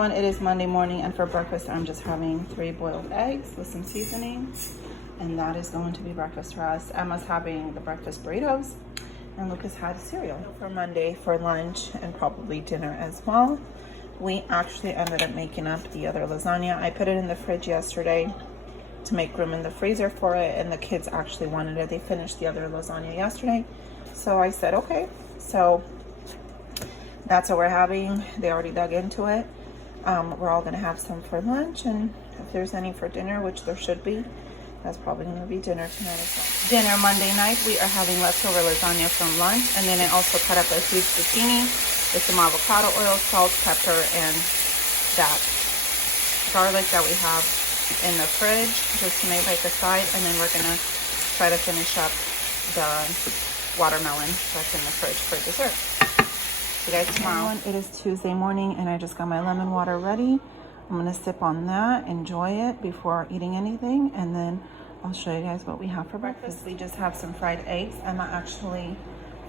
everyone, it is Monday morning, and for breakfast I'm just having 3 boiled eggs with some seasoning, and that is going to be breakfast for us. Emma's having the breakfast burritos, and Lucas had cereal. For Monday, for lunch and probably dinner as well, we actually ended up making up the other lasagna. I put it in the fridge yesterday to make room in the freezer for it, and the kids actually wanted it. They finished the other lasagna yesterday, so I said okay. So that's what we're having. They already dug into it. We're all gonna have some for lunch, and if there's any for dinner, which there should be, that's probably gonna be dinner tonight as well. Dinner Monday night, we are having leftover lasagna from lunch, and then I also cut up a huge zucchini with some avocado oil, salt, pepper, and that garlic that we have in the fridge, just to make like a side, and then we're gonna try to finish up the watermelon that's in the fridge for dessert. See you guys tomorrow. It is Tuesday morning, and I just got my lemon water ready. I'm gonna sip on that, enjoy it before eating anything, and then I'll show you guys what we have for breakfast. We just have some fried eggs. Emma actually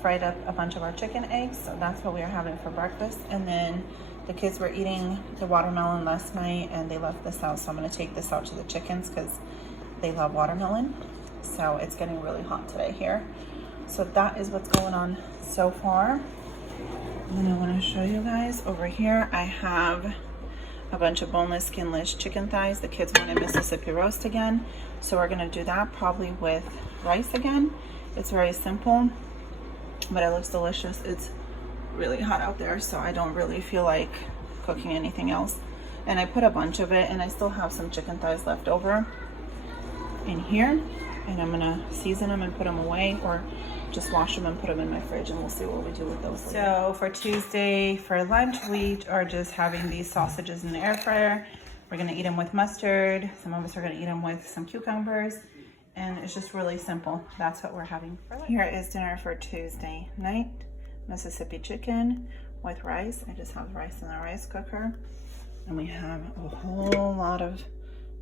fried up a bunch of our chicken eggs, so that's what we are having for breakfast. And then the kids were eating the watermelon last night, and they left this out, so I'm gonna take this out to the chickens because they love watermelon. So it's getting really hot today here. So that is what's going on so far. And then I want to show you guys over here, I have a bunch of boneless, skinless chicken thighs. The kids wanted Mississippi roast again, so we're gonna do that probably with rice again. It's very simple, but it looks delicious. It's really hot out there, so I don't really feel like cooking anything else. And I put a bunch of it, and I still have some chicken thighs left over in here, and I'm gonna season them and put them away, or just wash them and put them in my fridge, and we'll see what we do with those. So for Tuesday, for lunch, we are just having these sausages in the air fryer. We're gonna eat them with mustard. Some of us are gonna eat them with some cucumbers, and it's just really simple. That's what we're having for lunch. Here is dinner for Tuesday night. Mississippi chicken with rice. I just have rice in the rice cooker, and we have a whole lot of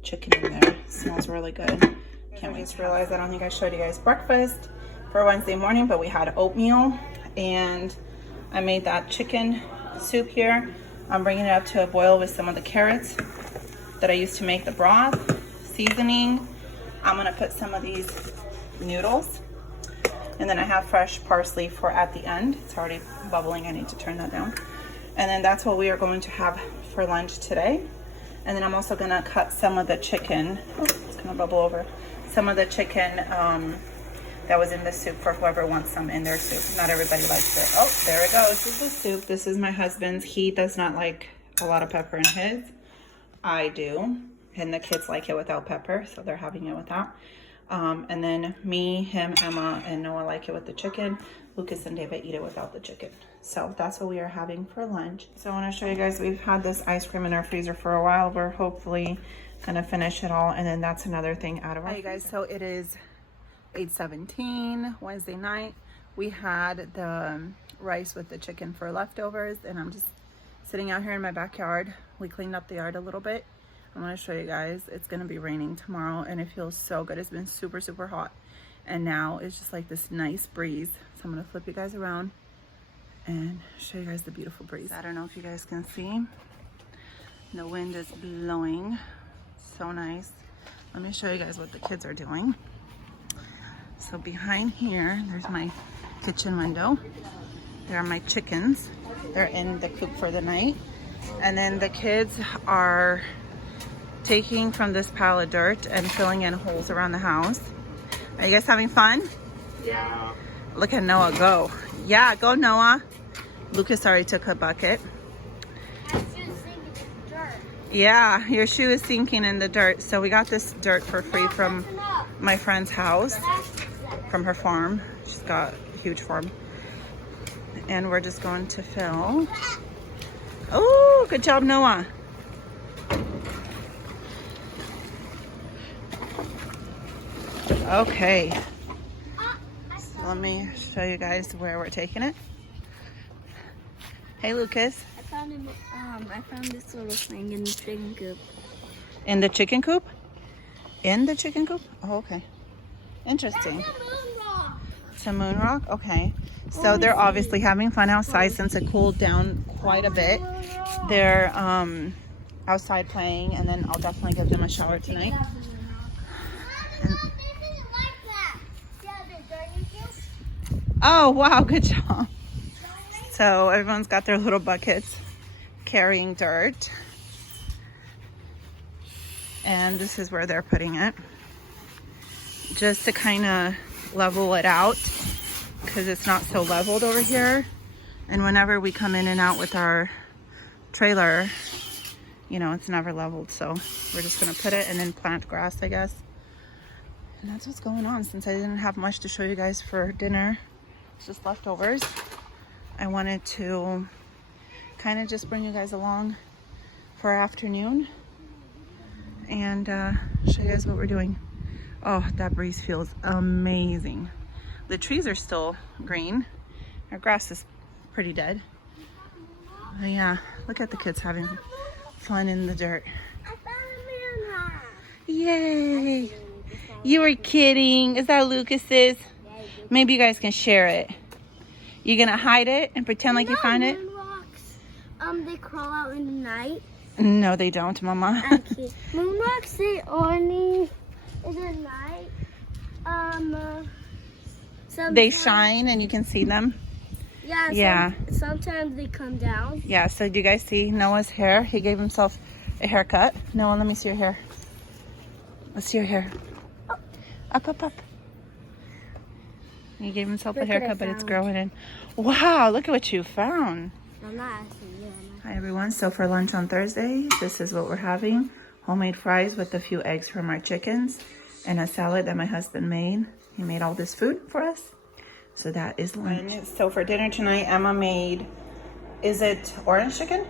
chicken in there. It smells really good. Can't wait to realize I don't think I showed you guys breakfast for Wednesday morning, but we had oatmeal, and I made that chicken soup here. I'm bringing it up to a boil with some of the carrots that I used to make the broth. Seasoning, I'm gonna put some of these noodles, and then I have fresh parsley for at the end. It's already bubbling, I need to turn that down. And then that's what we are going to have for lunch today. And then I'm also gonna cut some of the chicken, it's gonna bubble over, some of the chicken that was in the soup for whoever wants some in their soup. Not everybody likes it. Oh, there it goes. This is the soup. This is my husband's. He does not like a lot of pepper in his. I do. And the kids like it without pepper, so they're having it without. And then me, him, Emma, and Noah like it with the chicken. Lucas and David eat it without the chicken. So that's what we are having for lunch. So I want to show you guys, we've had this ice cream in our freezer for a while. We're hopefully gonna finish it all, and then that's another thing out of our freezer. Hey guys, so it is 8:17 Wednesday night. We had the rice with the chicken for leftovers, and I'm just sitting out here in my backyard. We cleaned up the yard a little bit. I'm going to show you guys. It's going to be raining tomorrow, and it feels so good. It's been super hot, and now it's just like this nice breeze. So I'm going to flip you guys around and show you guys the beautiful breeze. I don't know if you guys can see, the wind is blowing. So nice. Let me show you guys what the kids are doing. So behind here, there's my kitchen window. There are my chickens. They're in the coop for the night. And then the kids are taking from this pile of dirt and filling in holes around the house. Are you guys having fun? Yeah. Look at Noah go. Yeah, go Noah. Lucas already took a bucket. My shoe's sinking in the dirt. Yeah, your shoe is sinking in the dirt. So we got this dirt for free from my friend's house, from her farm. She's got a huge farm. And we're just going to fill. Oh, good job, Noah. Okay. So let me show you guys where we're taking it. Hey, Lucas. I found this little thing in the chicken coop. In the chicken coop? In the chicken coop? Oh, okay. Interesting. It's a moon rock. It's a moon rock? Okay. So they're obviously having fun outside since it cooled down quite a bit. They're outside playing, and then I'll definitely give them a shower tonight. And, oh wow, good job. So everyone's got their little buckets carrying dirt. And this is where they're putting it. Just to kind of level it out, because it's not so leveled over here. And whenever we come in and out with our trailer, you know, it's never leveled. So we're just gonna put it and then plant grass, I guess. And that's what's going on. Since I didn't have much to show you guys for dinner, it's just leftovers. I wanted to kind of just bring you guys along for our afternoon and show you guys what we're doing. Oh, that breeze feels amazing. The trees are still green. Our grass is pretty dead. But yeah, look at the kids having fun in the dirt. I found a moon rock. Yay! You were kidding. Is that Lucas's? Maybe you guys can share it. You gonna hide it and pretend like you found it? Moon rocks, they crawl out in the night. No, they don't, Mama. Okay. Moon rocks, they only in the night. They shine and you can see them. Yeah. Yeah. Sometimes they come down. Yeah, so do you guys see Noah's hair? He gave himself a haircut. Noah, let me see your hair. Let's see your hair. Up, up, up. He gave himself a Look what I haircut, but it's found. growing in. Wow, look at what you found. I'm not asking you. Hi, everyone. So for lunch on Thursday, this is what we're having. Homemade fries with a few eggs from our chickens and a salad that my husband made. He made all this food for us. So that is lunch. So for dinner tonight, Emma made, is it orange chicken?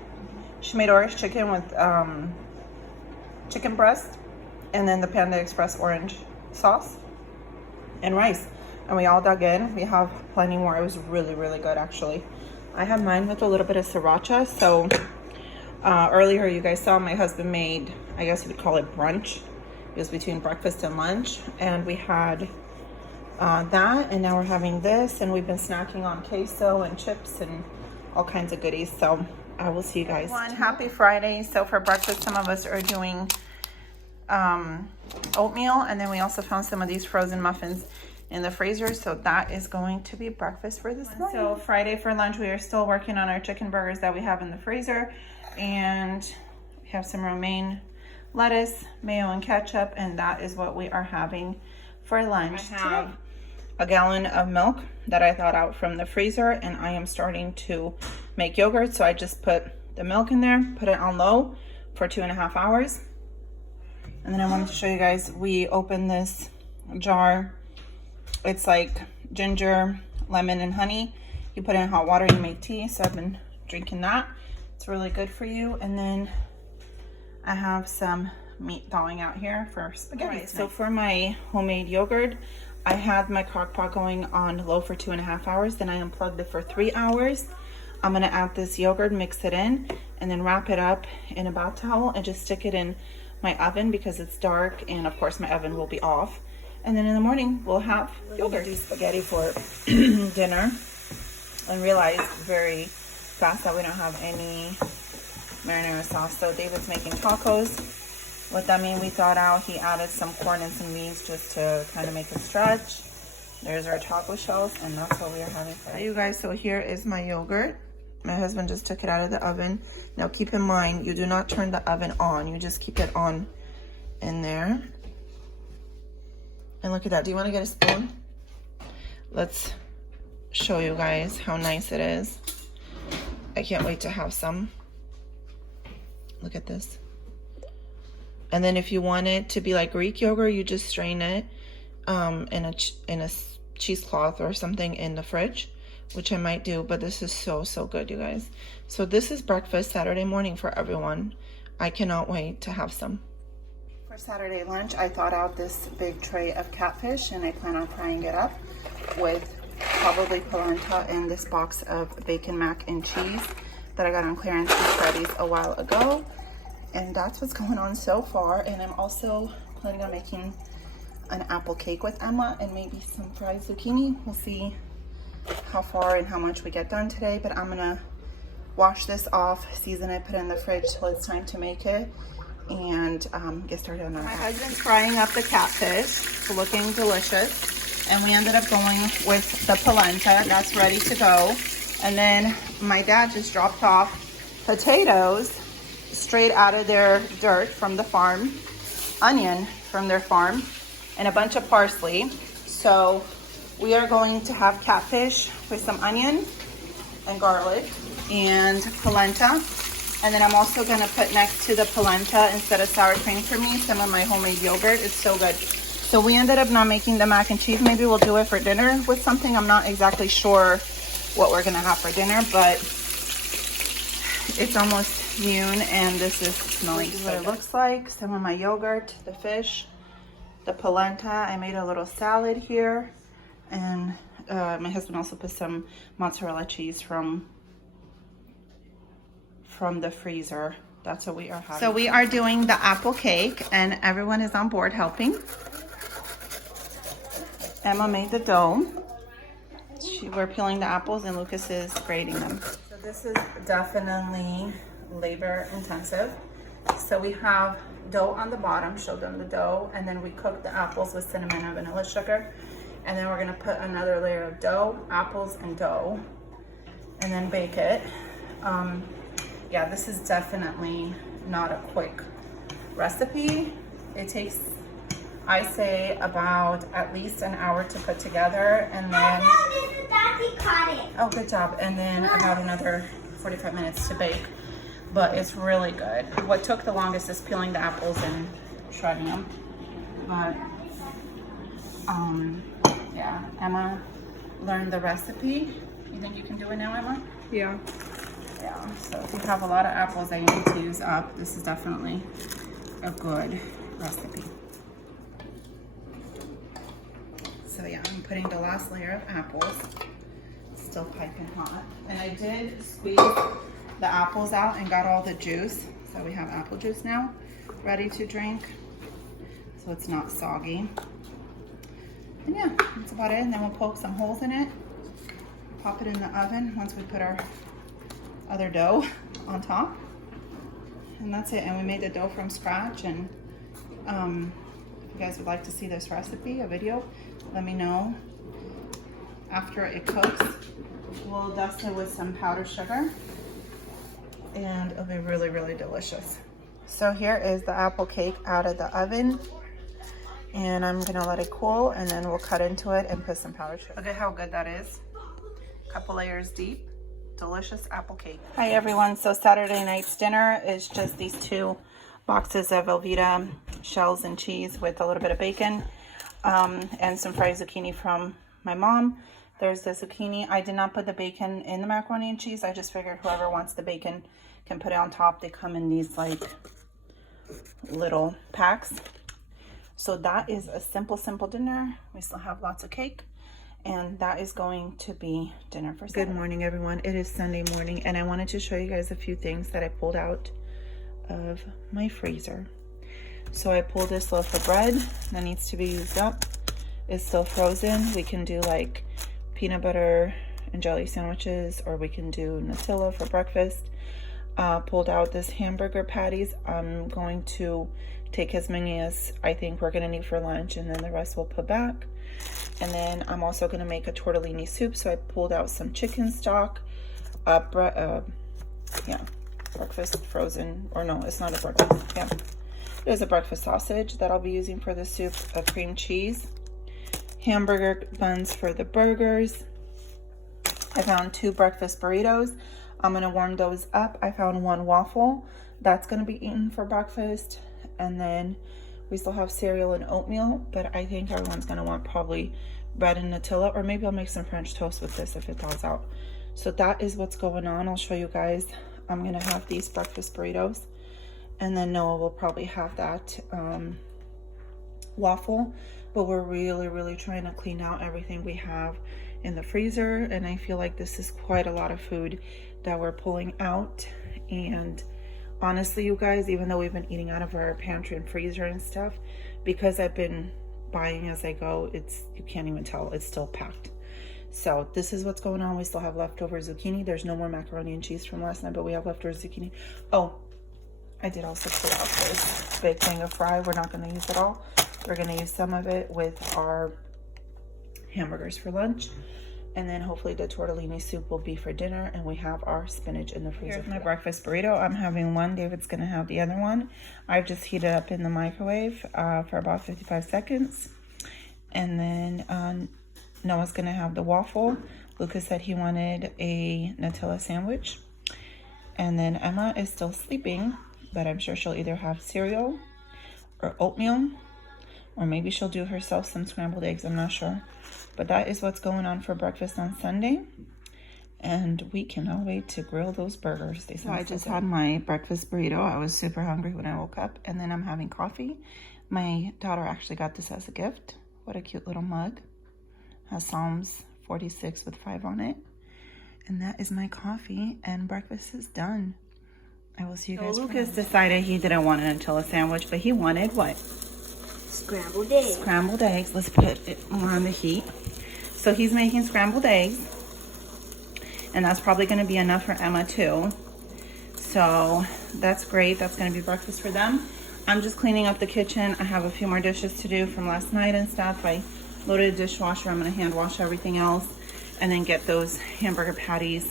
She made orange chicken with chicken breast and then the Panda Express orange sauce and rice. And we all dug in. We have plenty more. It was really, really good, actually. I have mine with a little bit of sriracha. So earlier you guys saw my husband made, I guess you would call it brunch. It was between breakfast and lunch. And we had that, and now we're having this, and we've been snacking on queso and chips and all kinds of goodies. So I will see you guys. Happy Friday. So for breakfast, some of us are doing oatmeal, and then we also found some of these frozen muffins in the freezer. So that is going to be breakfast for this morning. So Friday for lunch, we are still working on our chicken burgers that we have in the freezer, and we have some romaine lettuce, mayo, and ketchup, and that is what we are having for lunch. I have a gallon of milk that I thawed out from the freezer, and I am starting to make yogurt. So I just put the milk in there, put it on low for 2.5 hours. And then I wanted to show you guys, we opened this jar. It's like ginger, lemon, and honey. You put it in hot water, you make tea. So I've been drinking that. It's really good for you. And then I have some meat thawing out here for spaghetti. Right, so for my homemade yogurt, I had my crock pot going on low for 2.5 hours. Then I unplugged it for 3 hours. I'm gonna add this yogurt, mix it in, and then wrap it up in a bath towel and just stick it in my oven because it's dark, and of course my oven will be off. And then in the morning we'll have yogurt. Do spaghetti for dinner, and realized very fast that we don't have any marinara sauce. So David's making tacos. What that means, we thought out, he added some corn and some beans just to kind of make a stretch. There's our taco shells, and that's what we are having for you guys. So here is my yogurt. My husband just took it out of the oven. Now keep in mind, you do not turn the oven on. You just keep it on in there. And look at that. Do you want to get a spoon? Let's show you guys how nice it is. I can't wait to have some. Look at this. And then if you want it to be like Greek yogurt, you just strain it in a cheesecloth or something in the fridge, which I might do. But this is so, so good, you guys. So this is breakfast Saturday morning for everyone. I cannot wait to have some. For Saturday lunch, I thought out this big tray of catfish, and I plan on frying it up with probably polenta and this box of bacon mac and cheese that I got on clearance from Freddy's a while ago. And that's what's going on so far. And I'm also planning on making an apple cake with Emma and maybe some fried zucchini. We'll see how far and how much we get done today, but I'm gonna wash this off, season it, put it in the fridge till it's time to make it, and get started on our My husband's frying up the catfish. It's looking delicious. And we ended up going with the polenta. That's ready to go. And then my dad just dropped off potatoes straight out of their dirt from the farm, onion from their farm, and a bunch of parsley. So we are going to have catfish with some onion and garlic and polenta. And then I'm also gonna put next to the polenta, instead of sour cream for me, some of my homemade yogurt. It's so good. So we ended up not making the mac and cheese. Maybe we'll do it for dinner with something. I'm not exactly sure what we're gonna have for dinner, but it's almost noon and this is smelling so what it looks like. Some of my yogurt, the fish, the polenta. I made a little salad here, and my husband also put some mozzarella cheese from the freezer. That's what we are having. So we are doing the apple cake and everyone is on board helping. Emma made the dough. We're peeling the apples and Lucas is grating them. So this is definitely labor intensive. So we have dough on the bottom, show them the dough, and then we cook the apples with cinnamon and vanilla sugar. And then we're gonna put another layer of dough, apples and dough, and then bake it. Yeah, this is definitely not a quick recipe. It takes, I say, about at least an hour to put together, and then oh, good job. And then about another 45 minutes to bake. But it's really good. What took the longest is peeling the apples and shredding them. But yeah, Emma learned the recipe. You think you can do it now, Emma? Yeah. Yeah, so if you have a lot of apples that you need to use up, this is definitely a good recipe. So yeah, I'm putting the last layer of apples, still piping hot. And I did squeeze the apples out and got all the juice. So we have apple juice now, ready to drink. So it's not soggy. And yeah, that's about it. And then we'll poke some holes in it, pop it in the oven once we put our other dough on top, and that's it. And we made the dough from scratch. And if you guys would like to see this recipe, a video, let me know. After it cooks, we'll dust it with some powdered sugar and it'll be really, really delicious. So here is the apple cake out of the oven, and I'm gonna let it cool and then we'll cut into it and put some powdered sugar. Look at how good that is. Couple layers deep. Delicious apple cake. Hi everyone, so Saturday night's dinner is just these 2 boxes of Velveeta shells and cheese with a little bit of bacon, and some fried zucchini from my mom. There's the zucchini. I did not put the bacon in the macaroni and cheese. I just figured whoever wants the bacon can put it on top. They come in these like little packs. So that is a simple dinner. We still have lots of cake. And that is going to be dinner for Saturday. Good morning, everyone. It is Sunday morning, and I wanted to show you guys a few things that I pulled out of my freezer. So I pulled this loaf of bread that needs to be used up. It's still frozen. We can do like peanut butter and jelly sandwiches, or we can do Nutella for breakfast. Pulled out this hamburger patties. I'm going to take as many as I think we're gonna need for lunch, and then the rest we'll put back. And then I'm also going to make a tortellini soup. So I pulled out some chicken stock, breakfast frozen, or no, it's not a breakfast. Yeah, there's a breakfast sausage that I'll be using for the soup, a cream cheese, hamburger buns for the burgers. I found 2 breakfast burritos. I'm going to warm those up. I found 1 waffle that's going to be eaten for breakfast. And then we still have cereal and oatmeal, but I think everyone's gonna want probably bread and Nutella, or maybe I'll make some French toast with this if it thaws out. So that is what's going on. I'll show you guys. I'm gonna have these breakfast burritos, and then Noah will probably have that waffle. But we're really trying to clean out everything we have in the freezer, and I feel like this is quite a lot of food that we're pulling out. And honestly, you guys, even though we've been eating out of our pantry and freezer and stuff, because I've been buying as I go, you can't even tell, it's still packed. So this is what's going on. We still have leftover zucchini. There's no more macaroni and cheese from last night, but we have leftover zucchini. Oh, I did also put out this big thing of fry. We're not going to use it all. We're going to use some of it with our hamburgers for lunch. And then hopefully the tortellini soup will be for dinner. And we have our spinach in the freezer. Here's my breakfast burrito. I'm having one. David's going to have the other one. I've just heated up in the microwave for about 55 seconds. And then Noah's going to have the waffle. Lucas said he wanted a Nutella sandwich. And then Emma is still sleeping, but I'm sure she'll either have cereal or oatmeal, or maybe she'll do herself some scrambled eggs. I'm not sure. But that is what's going on for breakfast on Sunday. And we cannot wait to grill those burgers. So I just had my breakfast burrito. I was super hungry when I woke up. And then I'm having coffee. My daughter actually got this as a gift. What a cute little mug. Has Psalms 46 with 5 on it. And that is my coffee. And breakfast is done. I will see you guys. So Lucas decided he didn't want a Nutella sandwich, but he wanted what? Scrambled eggs. Scrambled eggs. Let's put it more on the heat. So he's making scrambled eggs. And that's probably going to be enough for Emma too. So that's great. That's going to be breakfast for them. I'm just cleaning up the kitchen. I have a few more dishes to do from last night and stuff. I loaded a dishwasher. I'm going to hand wash everything else. And then get those hamburger patties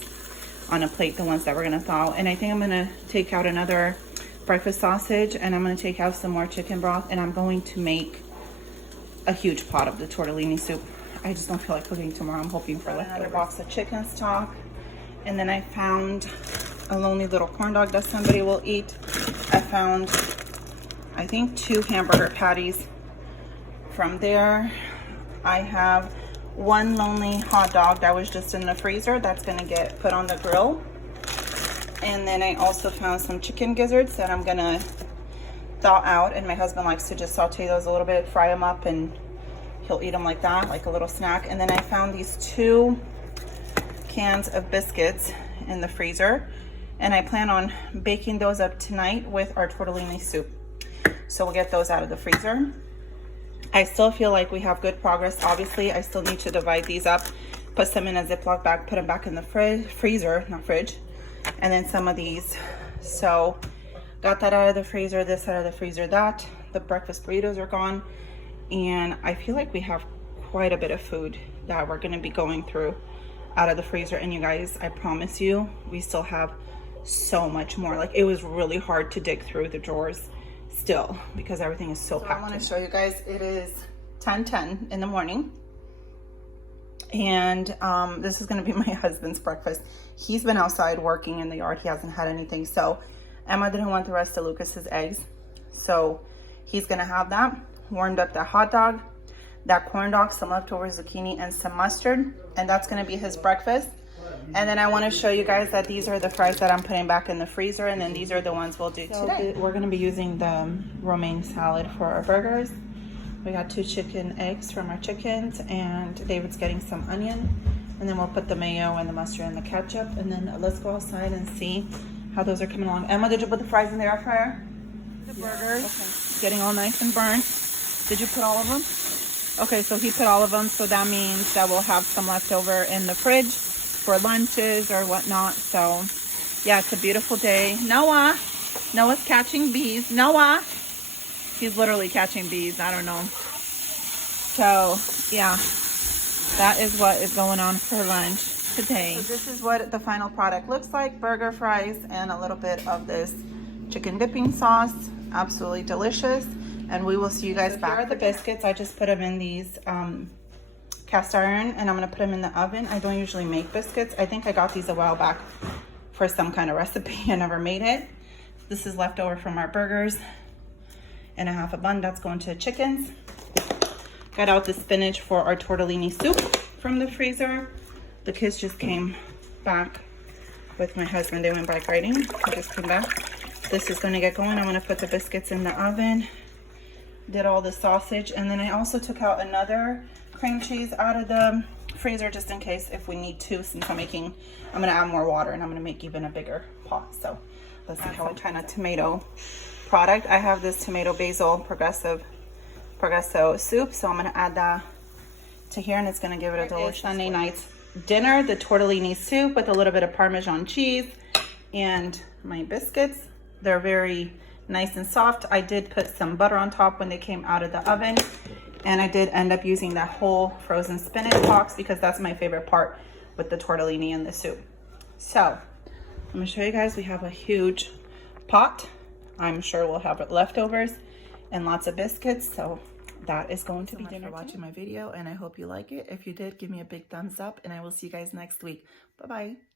on a plate, the ones that we're going to thaw. And I think I'm going to take out another breakfast sausage. And I'm going to take out some more chicken broth. And I'm going to make a huge pot of the tortellini soup. I just don't feel like cooking tomorrow. I'm hoping for like another box of chicken stock. And then I found a lonely little corn dog that somebody will eat. I found, I think, 2 hamburger patties from there. I have 1 lonely hot dog that was just in the freezer. That's gonna get put on the grill. And then I also found some chicken gizzards that I'm gonna thaw out. And my husband likes to just saute those a little bit, fry them up, and he'll eat them like that, like a little snack. And then I found these 2 cans of biscuits in the freezer. And I plan on baking those up tonight with our tortellini soup. So we'll get those out of the freezer. I still feel like we have good progress. Obviously, I still need to divide these up, put some in a Ziploc bag, put them back in the freezer, not fridge. And then some of these. So got that out of the freezer, this out of the freezer, that. The breakfast burritos are gone. And I feel like we have quite a bit of food that we're going to be going through out of the freezer. And you guys, I promise you, we still have so much more. Like, it was really hard to dig through the drawers still because everything is so packed. I want to show you guys, it is 10:10 in the morning. And this is going to be my husband's breakfast. He's been outside working in the yard. He hasn't had anything. So Emma didn't want the rest of Lucas's eggs. So he's going to have that. Warmed up that hot dog, that corn dog, some leftover zucchini, and some mustard. And that's going to be his breakfast. And then I want to show you guys that these are the fries that I'm putting back in the freezer. And then these are the ones we'll do today. We're going to be using the romaine salad for our burgers. We got 2 chicken eggs from our chickens. And David's getting some onion. And then we'll put the mayo and the mustard and the ketchup. And then let's go outside and see how those are coming along. Emma, did you put the fries in the air fryer? The burgers. Okay. Getting all nice and burnt. Did you put all of them? Okay, so he put all of them. So that means that we'll have some left over in the fridge for lunches or whatnot. So yeah, it's a beautiful day. Noah's catching bees. Noah, he's literally catching bees. I don't know. So yeah, that is what is going on for lunch today. So this is what the final product looks like. Burger fries and a little bit of this chicken dipping sauce. Absolutely delicious. And we will see you guys back. Here are the biscuits. I just put them in these cast iron, and I'm gonna put them in the oven. I don't usually make biscuits. I think I got these a while back for some kind of recipe. I never made it. This is leftover from our burgers and a half a bun. That's going to the chickens. Got out the spinach for our tortellini soup from the freezer. The kids just came back with my husband. They went bike riding. They just came back. This is gonna get going. I'm gonna put the biscuits in the oven. Did all the sausage, and then I also took out another cream cheese out of the freezer just in case if we need to, since I'm gonna add more water and I'm gonna make even a bigger pot. So let's see how kind of tomato product. I have this tomato basil progresso soup, so I'm gonna add that to here, and it's going to give it a delicious Sunday night's dinner. The tortellini soup with a little bit of Parmesan cheese and my biscuits. They're very nice and soft. I did put some butter on top when they came out of the oven, and I did end up using that whole frozen spinach box because that's my favorite part with the tortellini and the soup. So I'm going to show you guys, we have a huge pot. I'm sure we'll have leftovers and lots of biscuits, so that is going to be dinner. Thanks for watching my video, and I hope you like it. If you did, give me a big thumbs up, and I will see you guys next week. Bye-bye.